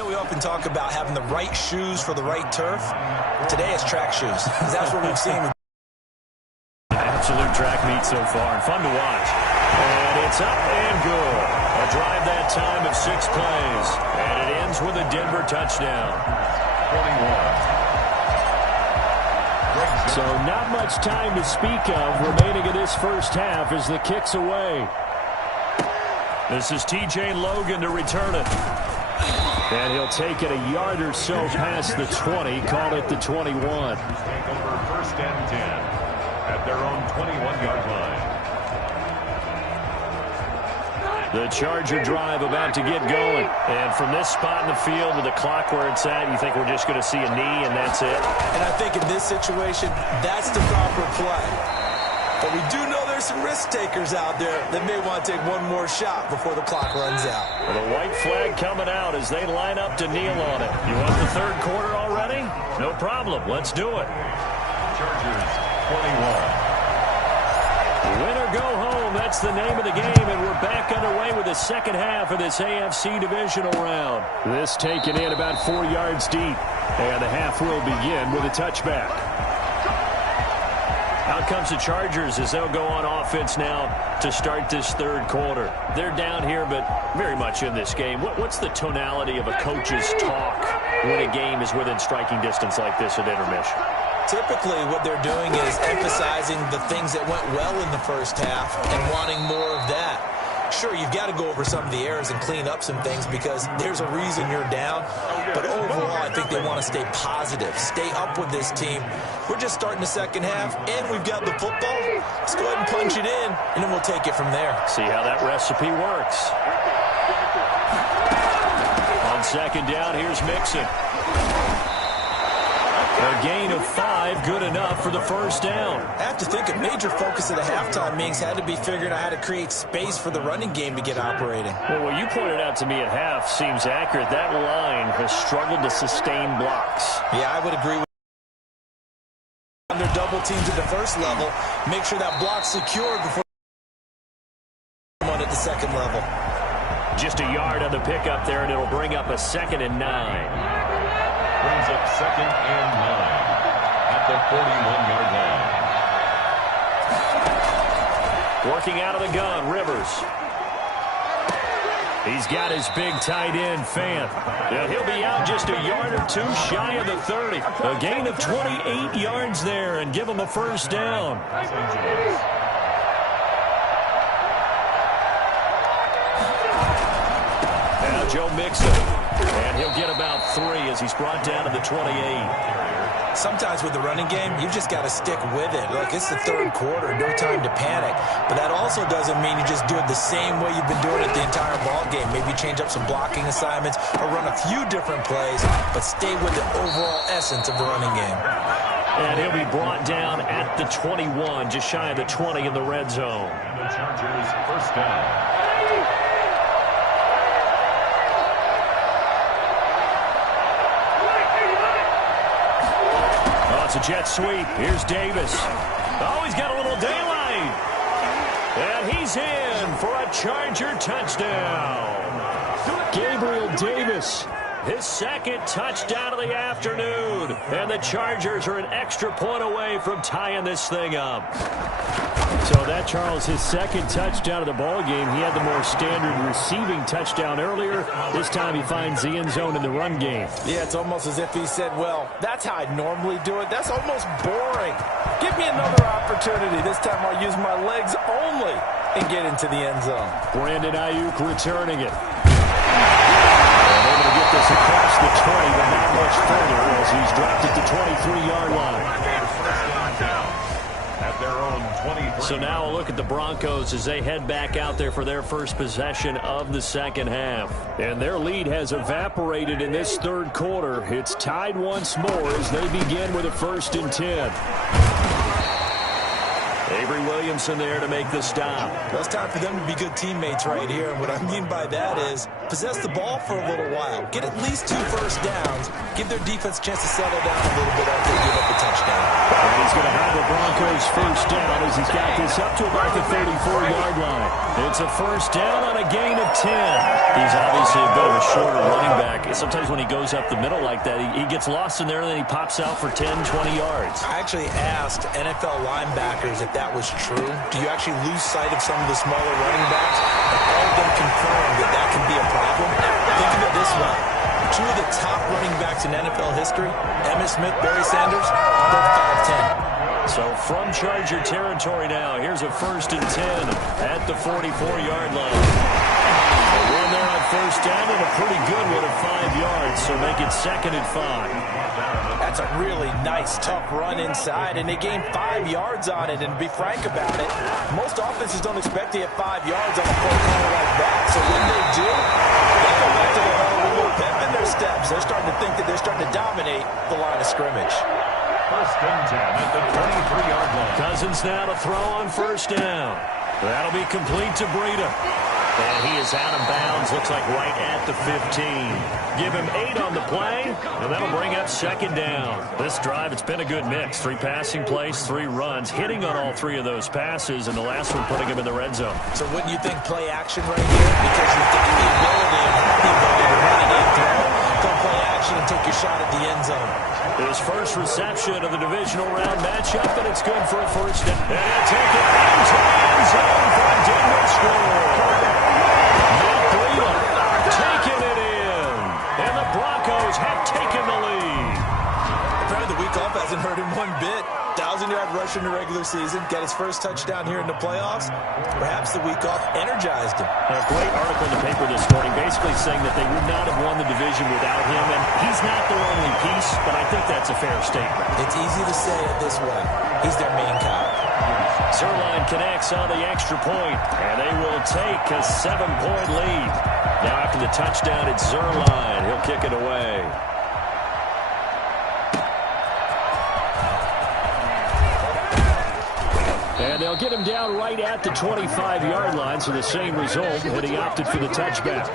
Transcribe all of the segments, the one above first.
You know, we often talk about having the right shoes for the right turf. Today it's track shoes. That's what we've seen. Absolute track meet so far, and fun to watch. And it's up and good. A drive that time of 6 plays. And it ends with a Denver touchdown. 21. So not much time to speak of remaining in this first half as the kick's away. This is T.J. Logan to return it. And he'll take it a yard or so past the 20, call it the 21. Take over 1st and 10 at their own 21-yard line. The Charger drive about to get going. And from this spot in the field with the clock where it's at, you think we're just going to see a knee and that's it? And I think in this situation, that's the proper play. But we do know there's some risk takers out there that may want to take one more shot before the clock runs out. Well, the white flag coming out as they line up to kneel on it. You want the third quarter already? No problem. Let's do it. Chargers 21. Win or go home, that's the name of the game, and we're back underway with the second half of this AFC divisional round. This taken in about 4 yards deep, and the half will begin with a touchback. Out comes the Chargers as they'll go on offense now to start this third quarter. They're down here, but very much in this game. What's the tonality of a coach's talk when a game is within striking distance like this at intermission? Typically, what they're doing is emphasizing the things that went well in the first half and wanting more of that. Sure, you've got to go over some of the errors and clean up some things because there's a reason you're down. But overall, I think they want to stay positive, stay up with this team. We're just starting the second half, and we've got the football. Let's go ahead and punch it in, and then we'll take it from there. See how that recipe works. On second down, here's Mixon. A gain of 5, good enough for the first down. I have to think a major focus of the halftime meetings had to be figuring out how to create space for the running game to get operating. Well, what you pointed out to me at half seems accurate. That line has struggled to sustain blocks. Yeah, I would agree with on their double teams at the first level. Make sure that block's secured before one at the second level. Just a yard on the pickup there, and it'll bring up a 2nd and 9. Brings up 2nd and 9 at the 41-yard line. Working out of the gun, Rivers. He's got his big tight end, Fant. And he'll be out just a yard or two shy of the 30. A gain of 28 yards there and give him a first down. Now Joe Mixon. And he'll get about 3 as he's brought down to the 28. Sometimes with the running game, you've just got to stick with it. Look, it's the third quarter, no time to panic. But that also doesn't mean you just do it the same way you've been doing it the entire ball game. Maybe change up some blocking assignments or run a few different plays, but stay with the overall essence of the running game. And he'll be brought down at the 21, just shy of the 20 in the red zone. And the Chargers first down. It's a jet sweep. Here's Davis. Oh, he's got a little daylight. And he's in for a Charger touchdown. Gabriel Davis, his 2nd touchdown of the afternoon. And the Chargers are an extra point away from tying this thing up. So that, Charles, his 2nd touchdown of the ball game. He had the more standard receiving touchdown earlier. This time he finds the end zone in the run game. Yeah, it's almost as if he said, well, that's how I normally do it. That's almost boring. Give me another opportunity. This time I'll use my legs only and get into the end zone. Brandon Ayuk returning it. And able to get this across the 20, but not much further as he's dropped at the 23-yard line. At their own 23. So now a look at the Broncos as they head back out there for their first possession of the second half. And their lead has evaporated in this third quarter. It's tied once more as they begin with a 1st and 10. Avery Williamson there to make the stop. Well, it's time for them to be good teammates right here. And what I mean by that is possess the ball for a little while. Get at least 2 first downs. Give their defense a chance to settle down a little bit after they give up a touchdown. And he's going to have the Broncos first down as he's got this up to about the 34-yard line. It's a first down on a gain of 10. He's obviously a bit of a shorter running back. Sometimes when he goes up the middle like that, he gets lost in there, and then he pops out for 10, 20 yards. I actually asked NFL linebackers if that was true. Do you actually lose sight of some of the smaller running backs? And all of them confirmed that that can be a problem. Think of it this way. 2 of the top running backs in NFL history, Emmitt Smith, Barry Sanders, both 5'10". So from Charger territory now, here's a first and 10 at the 44-yard line. A run there on first down and a pretty good one at 5 yards, so make it 2nd and 5. That's a really nice, tough run inside, and they gained 5 yards on it. And to be frank about it, most offenses don't expect to hit 5 yards on a play corner like that. So when they do, they go back to the hole with a little pep in their steps. They're starting to think that they're starting to dominate the line of scrimmage. First and 10 at the 23-yard line. Cousins now to throw on first down. That'll be complete to Breida. And he is out of bounds, looks like right at the 15. Give him 8 on the play, and that'll bring up 2nd down. This drive, it's been a good mix. 3 passing plays, 3 runs, hitting on all 3 of those passes, and the last one putting him in the red zone. So wouldn't you think play action right here? Because you've got the ability to run it and throw. Go play action and take your shot at the end zone. His first reception of the divisional round matchup, and it's good for a first down. And he'll take it into the end zone for a Denver score. Taking it in, and the Broncos have taken the lead. Apparently the week off hasn't hurt him one bit. 1,000-yard rush in the regular season, got his first touchdown here in the playoffs. Perhaps the week off energized him. A great article in the paper this morning basically saying that they would not have won the division without him, and he's not their only piece, but I think that's a fair statement. It's easy to say it this way. He's their main guy. Zerline connects on the extra point, and they will take a 7-point lead. Now after the touchdown, it's Zerline. He'll kick it away. And they'll get him down right at the 25-yard line, so the same result, and he opted for the touchback.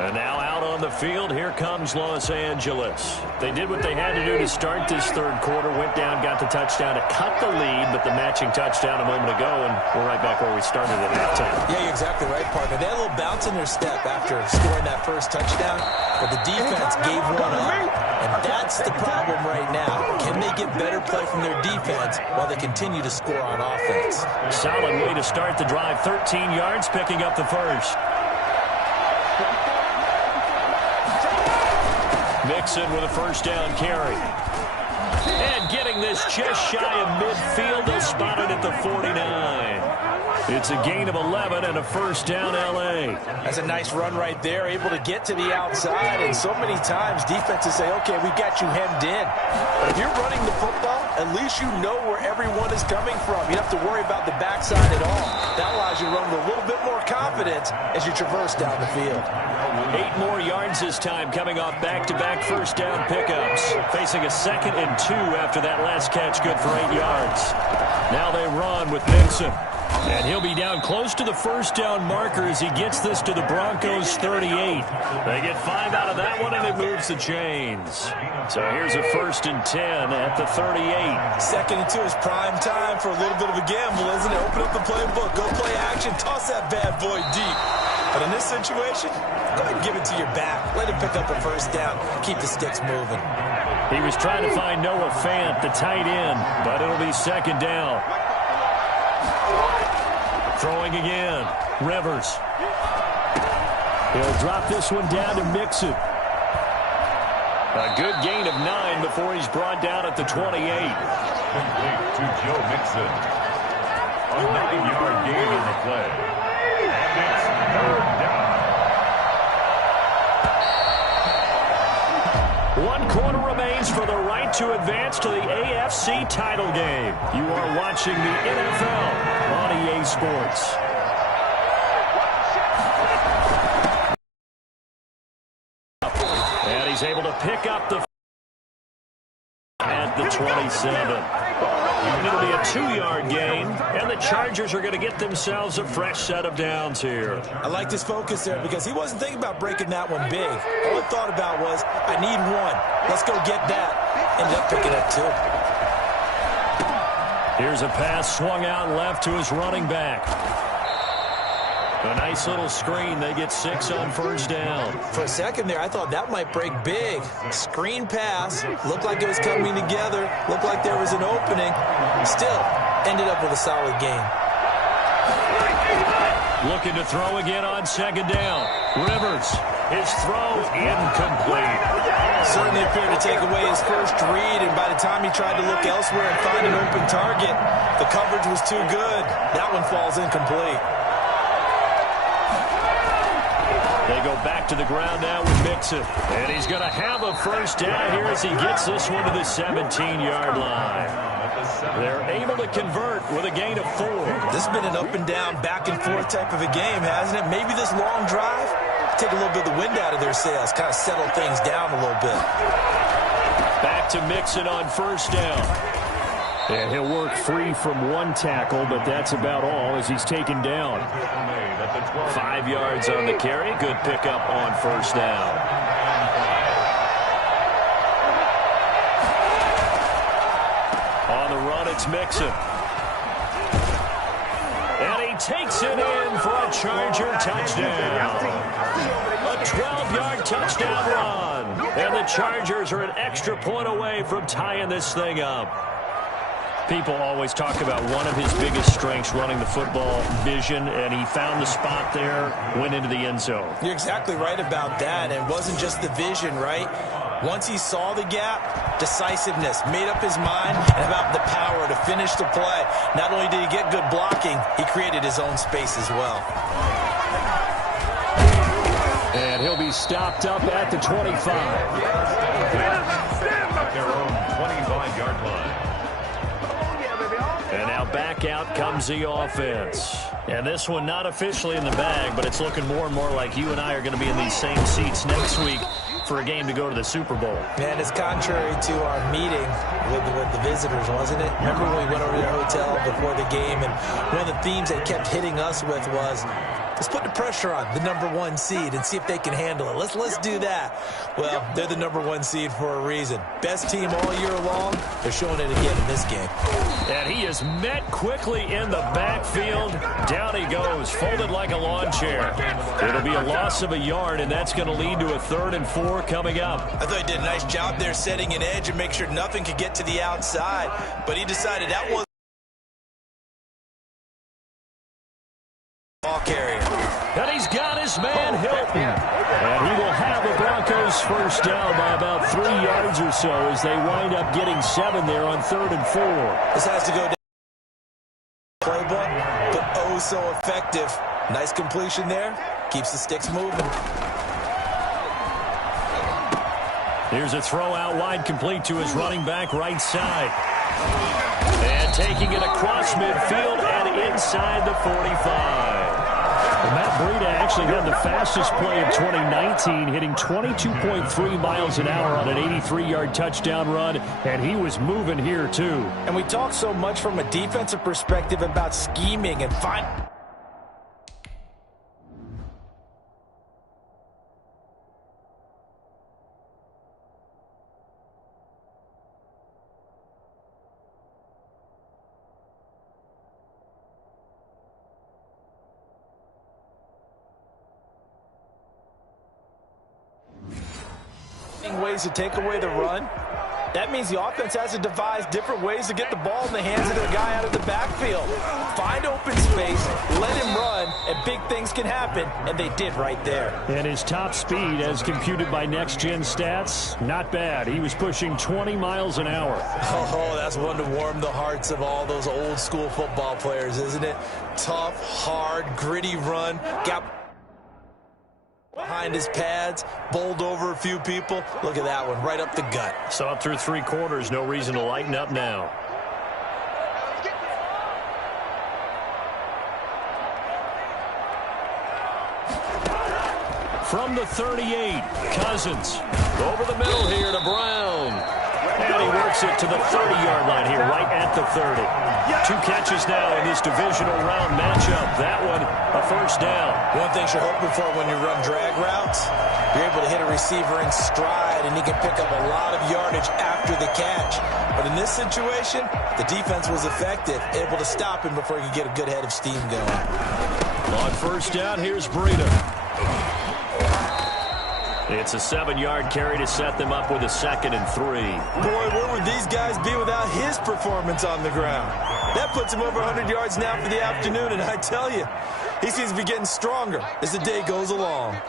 And now out on the field, here comes Los Angeles. They did what they had to do to start this third quarter, went down, got the touchdown to cut the lead, but the matching touchdown a moment ago, and we're right back where we started at halftime. Yeah, you're exactly right, partner. They had a little bounce in their step after scoring that first touchdown, but the defense gave one up, and that's the problem right now. Can they get better play from their defense while they continue to score on offense? Solid way to start the drive, 13 yards, picking up the first. Mixon with a first down carry. And getting this just shy of midfield, they'll spot it at the 49. It's a gain of 11 and a first down, L.A. That's a nice run right there, able to get to the outside. And so many times defenses say, okay, we got you hemmed in. But if you're running the football, at least you know where everyone is coming from. You don't have to worry about the backside at all. That allows you to run with a little bit more confidence as you traverse down the field. 8 more yards this time, coming off back-to-back first down pickups. Facing a 2nd and 2 after that last catch, good for 8 yards. Now they run with Mixon. And he'll be down close to the first down marker as he gets this to the Broncos 38. They get 5 out of that one, and it moves the chains. So here's a first and 10 at the 38. 2nd and 2 is prime time for a little bit of a gamble, isn't it? Open up the playbook, go play action, toss that bad boy deep. But in this situation, go ahead and give it to your back. Let him pick up a first down. Keep the sticks moving. He was trying to find Noah Fant, the tight end, but it'll be 2nd down. Throwing again. Rivers. He'll drop this one down to Mixon. A good gain of 9 before he's brought down at the 28. Complete to Joe Mixon. A 9-yard gain on the play. And it's 3rd down. 1 quarter remains for the right to advance to the AFC title game. You are watching the NFL on EA Sports. And he's able to pick up the at the 27. And it'll be a 2-yard gain, and the Chargers are going to get themselves a fresh set of downs here. I like his focus there because he wasn't thinking about breaking that one big. All he thought about was, I need one. Let's go get that. Ended up picking up 2. Here's a pass swung out left to his running back. A nice little screen. They get 6 on first down. For a second there, I thought that might break big. Screen pass. Looked like it was coming together. Looked like there was an opening. Still, ended up with a solid gain. Looking to throw again on second down. Rivers, his throw incomplete. Certainly appeared to take away his first read, and by the time he tried to look elsewhere and find an open target, the coverage was too good. That one falls incomplete. They go back to the ground now with Mixon. And he's going to have a first down here as he gets this one to the 17-yard line. They're able to convert with a gain of 4. This has been an up-and-down, back-and-forth type of a game, hasn't it? Maybe this long drive, take a little bit of the wind out of their sails, kind of settle things down a little bit. Back to Mixon on first down. And he'll work free from one tackle, but that's about all as he's taken down. 5 yards on the carry. Good pickup on first down. On the run, it's Mixon. And he takes it in for a Charger touchdown. A 12-yard touchdown run. And the Chargers are an extra point away from tying this thing up. People always talk about one of his biggest strengths running the football, vision, and he found the spot there, went into the end zone. You're exactly right about that. And it wasn't just the vision, right? Once he saw the gap, decisiveness, made up his mind, and about the power to finish the play. Not only did he get good blocking, he created his own space as well. And he'll be stopped up at the 25. Their own 25-yard line. And now back out comes the offense. And this one not officially in the bag, but it's looking more and more like you and I are going to be in these same seats next week for a game to go to the Super Bowl. Man, it's contrary to our meeting with the visitors, wasn't it? Remember when we went over to the hotel before the game, and one of the themes they kept hitting us with was, let's put the pressure on the #1 seed and see if they can handle it. Let's do that. Well, they're the #1 seed for a reason. Best team all year long. They're showing it again in this game. And he is met quickly in the backfield. Down he goes, folded like a lawn chair. It'll be a loss of a yard, and that's going to lead to a 3rd and 4 coming up. I thought he did a nice job there setting an edge and make sure nothing could get to the outside, but he decided that wasn't ball carrier. And he's got his man Hilton. And he will have the Broncos first down by about 3 yards or so as they wind up getting 7 there on 3rd and 4. This has to go down playbook, but oh so effective. Nice completion there. Keeps the sticks moving. Here's a throw out wide complete to his running back right side. And taking it across midfield and inside the 45. Well, Matt Breida actually had the fastest play of 2019, hitting 22.3 miles an hour on an 83-yard touchdown run, and he was moving here too. And we talk so much from a defensive perspective about scheming and finding. Ways to take away the run. That means the offense has to devise different ways to get the ball in the hands of their guy out of the backfield. Find open space, let him run, and big things can happen, and they did right there. And his top speed, as computed by Next Gen Stats, not bad. He was pushing 20 miles an hour. Oh, that's one to warm the hearts of all those old school football players, isn't it? Tough, hard, gritty run. Got behind his pads, bowled over a few people. Look at that one, right up the gut. So up through 3 quarters, no reason to lighten up now. From the 38, Cousins. Over the middle here to Brown. And And he works it to the 30-yard line here, right at the 30. 2 catches now in this divisional round matchup. That one, a first down. One thing you're hoping for when you run drag routes, you're able to hit a receiver in stride, and he can pick up a lot of yardage after the catch. But in this situation, the defense was effective, able to stop him before he could get a good head of steam going. On first down, here's Breida. It's a 7-yard carry to set them up with a 2nd and 3. Boy, where would these guys be without his performance on the ground? That puts him over 100 yards now for the afternoon, and I tell you, he seems to be getting stronger as the day goes along.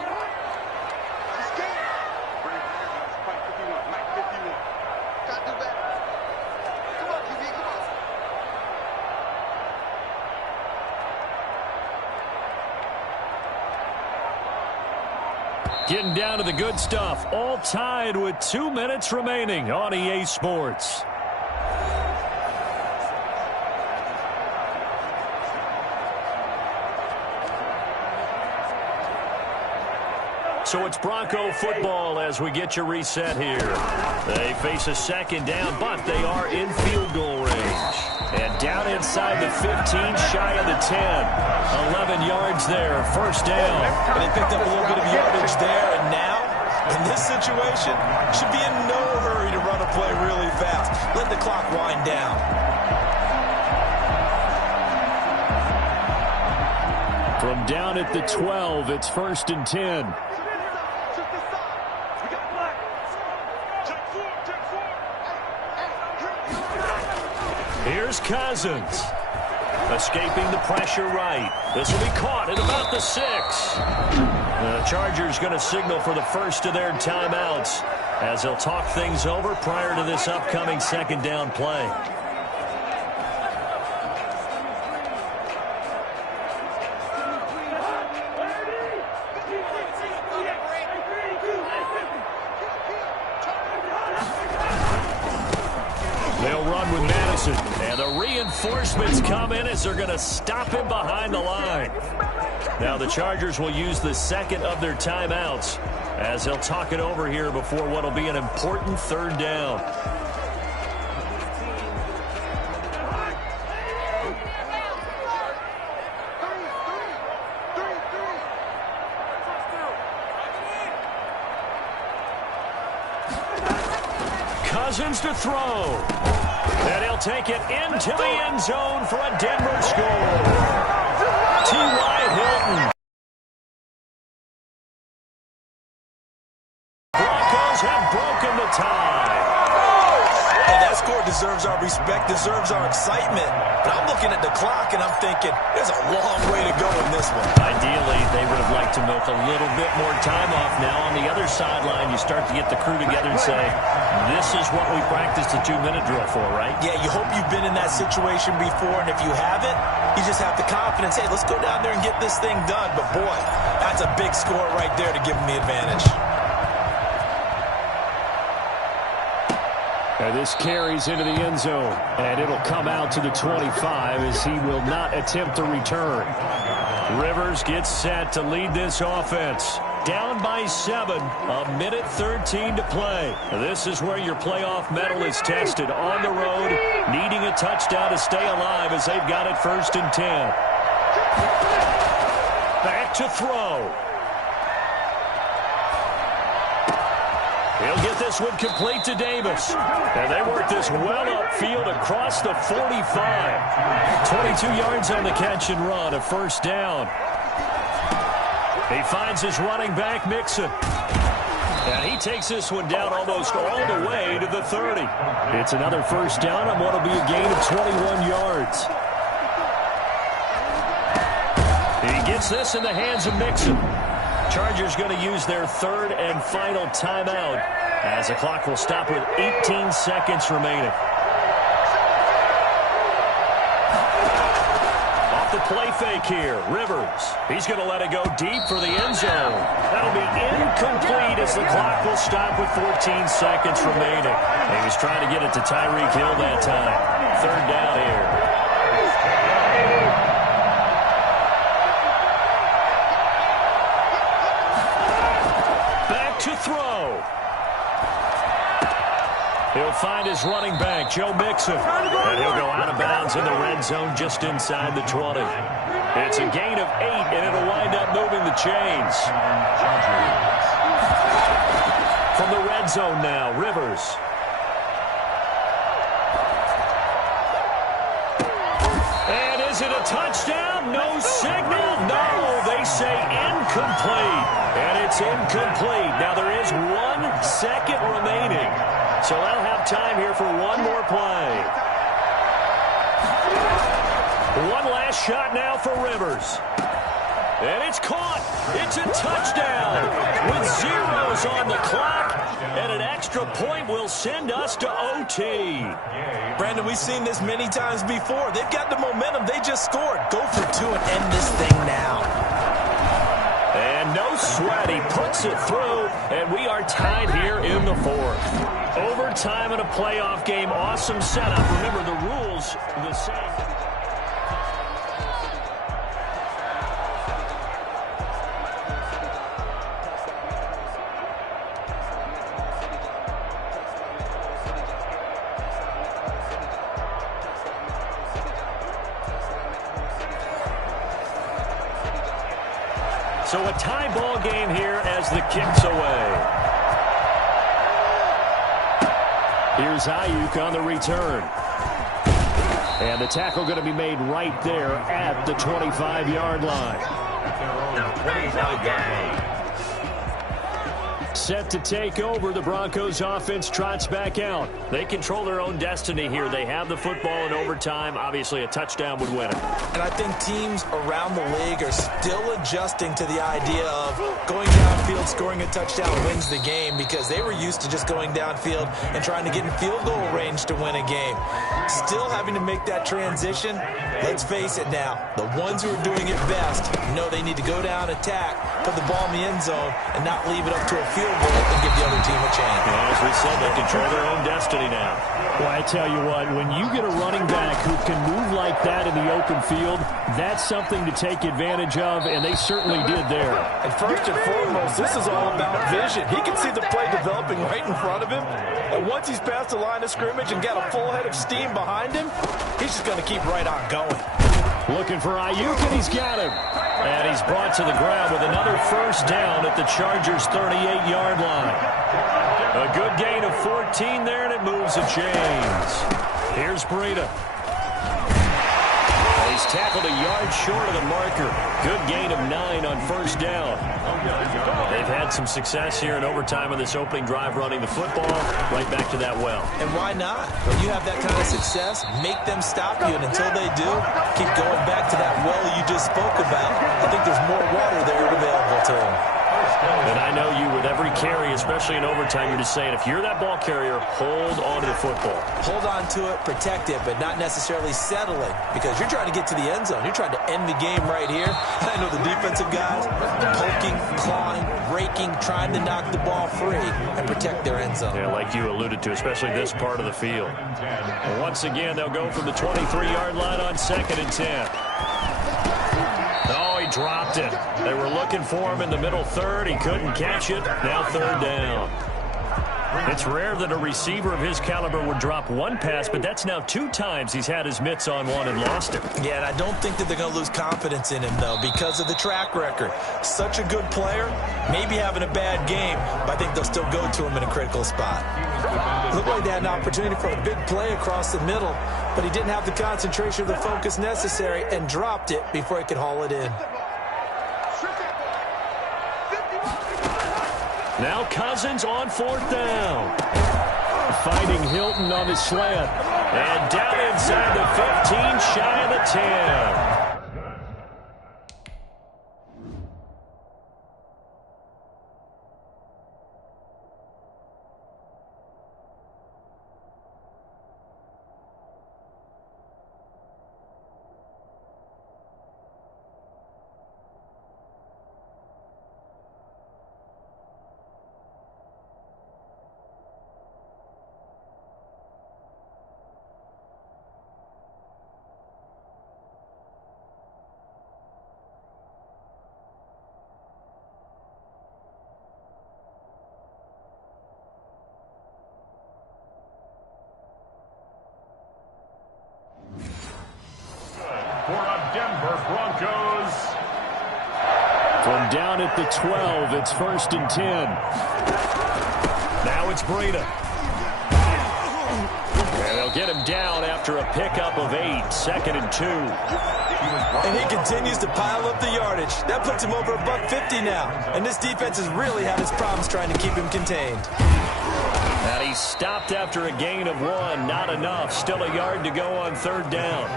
Getting down to the good stuff. All tied with 2 minutes remaining on EA Sports. So it's Bronco football as we get you reset here. They face a 2nd down, but they are in field goal range. And down inside the 15, shy of the 10. 11 yards there, first down. And they picked up a little bit of yardage there, and now, in this situation, should be in no hurry to run a play really fast. Let the clock wind down. From down at the 12, it's 1st and 10. Here's Cousins. Escaping the pressure right. This will be caught at about the 6. The Chargers going to signal for the first of their timeouts as they'll talk things over prior to this upcoming 2nd down play. They'll run with Madison. And the reinforcements come in as they're going to stop him behind the line. Now the Chargers will use the 2nd of their timeouts as they'll talk it over here before what will be an important 3rd down. Cousins to throw. And he'll take it into the end zone for a Denver score. T.Y. Hilton. Broncos have broken the tie. Hey, that score deserves our respect, deserves our excitement. But I'm looking at the clock and I'm thinking, there's a long way to go in this one. Ideally, they would have liked to milk a little bit more time off. Now on the other sideline, you start to get the crew together and say, this is what we practiced the 2-minute drill for, right? Yeah, you hope you've been in that situation before, and if you haven't, you just have the confidence, hey, let's go down there and get this thing done. But boy, that's a big score right there to give them the advantage. And this carries into the end zone, and it'll come out to the 25 as he will not attempt to return. Rivers gets set to lead this offense. Down by 7, a minute 13 to play. This is where your playoff medal is tested on the road, needing a touchdown to stay alive as they've got it 1st and 10. Back to throw. He'll get this one complete to Davis. And they work this well upfield across the 45. 22 yards on the catch and run, a 1st down. He finds his running back, Mixon. And he takes this one down almost all the way to the 30. It's another 1st down on what will be a gain of 21 yards. He gets this in the hands of Mixon. Chargers going to use their 3rd and final timeout as the clock will stop with 18 seconds remaining. Off the play fake here, Rivers. He's going to let it go deep for the end zone. That'll be incomplete as the clock will stop with 14 seconds remaining. He was trying to get it to Tyreek Hill that time. 3rd down here. To throw. He'll find his running back, Joe Mixon. And he'll go out of bounds in the red zone just inside the 20. It's a gain of 8, and it'll wind up moving the chains. From the red zone now, Rivers. And is it a touchdown? No signal. No, they say incomplete. And it's incomplete. Now there is 1 second remaining. So they'll have time here for one more play. One last shot now for Rivers. And it's caught. It's a touchdown with zeros on the clock. And an extra point will send us to OT. Brandon, we've seen this many times before. They've got the momentum. They just scored. Go for 2 and end this thing now. And no sweat. He puts it through. And we are tied here in the 4th. Overtime in a playoff game. Awesome setup. Remember, the rules the same. So a tie ball game here as the kick's away. Here's Ayuk on the return. And the tackle going to be made right there at the 25-yard line. Set to take over, the Broncos offense trots back out. They control their own destiny here. They have the football in overtime. Obviously, a touchdown would win it. And I think teams around the league are still adjusting to the idea of going downfield, scoring a touchdown wins the game, because they were used to just going downfield and trying to get in field goal range to win a game. Still having to make that transition. Let's face it now, the ones who are doing it best know they need to go down, attack, put the ball in the end zone, and not leave it up to a field goal and give the other team a chance. As we said, they control their own destiny now. Well, I tell you what, when you get a running back who can move like that in the open field, that's something to take advantage of, and they certainly did there. And first and foremost, this is all about vision. He can see the play developing right in front of him, and once he's past the line of scrimmage and got a full head of steam behind him, he's just going to keep right on going. Looking for Ayuk, and he's got him. And he's brought to the ground with another first down at the Chargers' 38-yard line. A good gain of 14 there, and it moves the chains. Here's Breida. He's tackled a yard short of the marker. Good gain of 9 on first down. They've had some success here in overtime on this opening drive running the football right back to that well. And why not? When you have that kind of success, make them stop you, and until they do, keep going back to that well you just spoke about. I think there's more water there available to them. And I know you, with every carry, especially in overtime, you're just saying, if you're that ball carrier, hold on to the football. Hold on to it, protect it, but not necessarily settling, because you're trying to get to the end zone. You're trying to end the game right here. I know the defensive guys poking, clawing, raking, trying to knock the ball free and protect their end zone. Yeah, like you alluded to, especially this part of the field. And once again, they'll go from the 23-yard line on 2nd and 10. Oh, he dropped it. They were looking for him in the middle third. He couldn't catch it. Now 3rd down. It's rare that a receiver of his caliber would drop one pass, but that's now 2 times he's had his mitts on one and lost it. Yeah, and I don't think that they're going to lose confidence in him, though, because of the track record. Such a good player, maybe having a bad game, but I think they'll still go to him in a critical spot. Looked like they had an opportunity for a big play across the middle, but he didn't have the concentration or the focus necessary and dropped it before he could haul it in. Now Cousins on 4th down. Finding Hilton on the slant. And down inside the 15, shy of the 10. Broncos. From down at the 12, it's 1st and 10. Now it's Breida. And they'll get him down after a pickup of 8, 2nd and 2. And he continues to pile up the yardage. That puts him over $150 now. And this defense has really had its problems trying to keep him contained. And he stopped after a gain of 1. Not enough. Still a yard to go on 3rd down.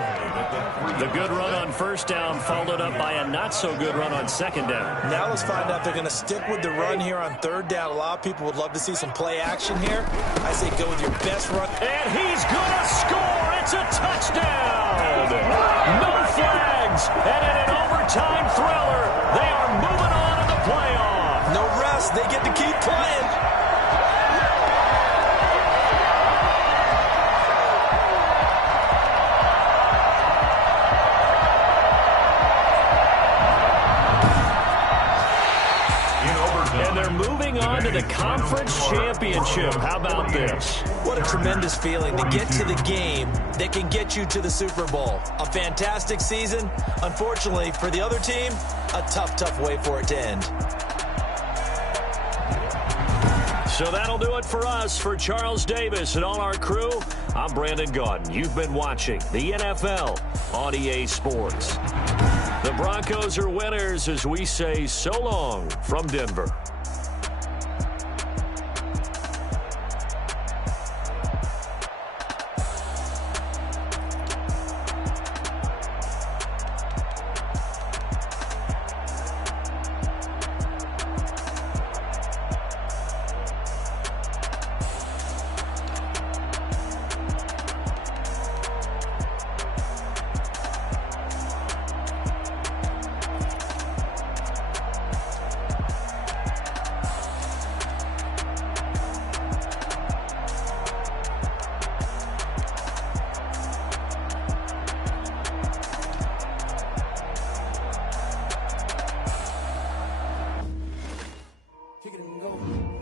The good run on 1st down followed up by a not-so-good run on 2nd down. Now let's find out if they're going to stick with the run here on 3rd down. A lot of people would love to see some play action here. I say go with your best run. And he's going to score. It's a touchdown. No flags. And in an overtime thriller, they are moving on in the playoff. No rest. They get to keep playing. And they're moving on to the conference championship. How about this? What a tremendous feeling to get to the game that can get you to the Super Bowl. A fantastic season. Unfortunately, for the other team, a tough, tough way for it to end. So that'll do it for us. For Charles Davis and all our crew, I'm Brandon Gaudin. You've been watching the NFL on EA Sports. The Broncos are winners as we say so long from Denver.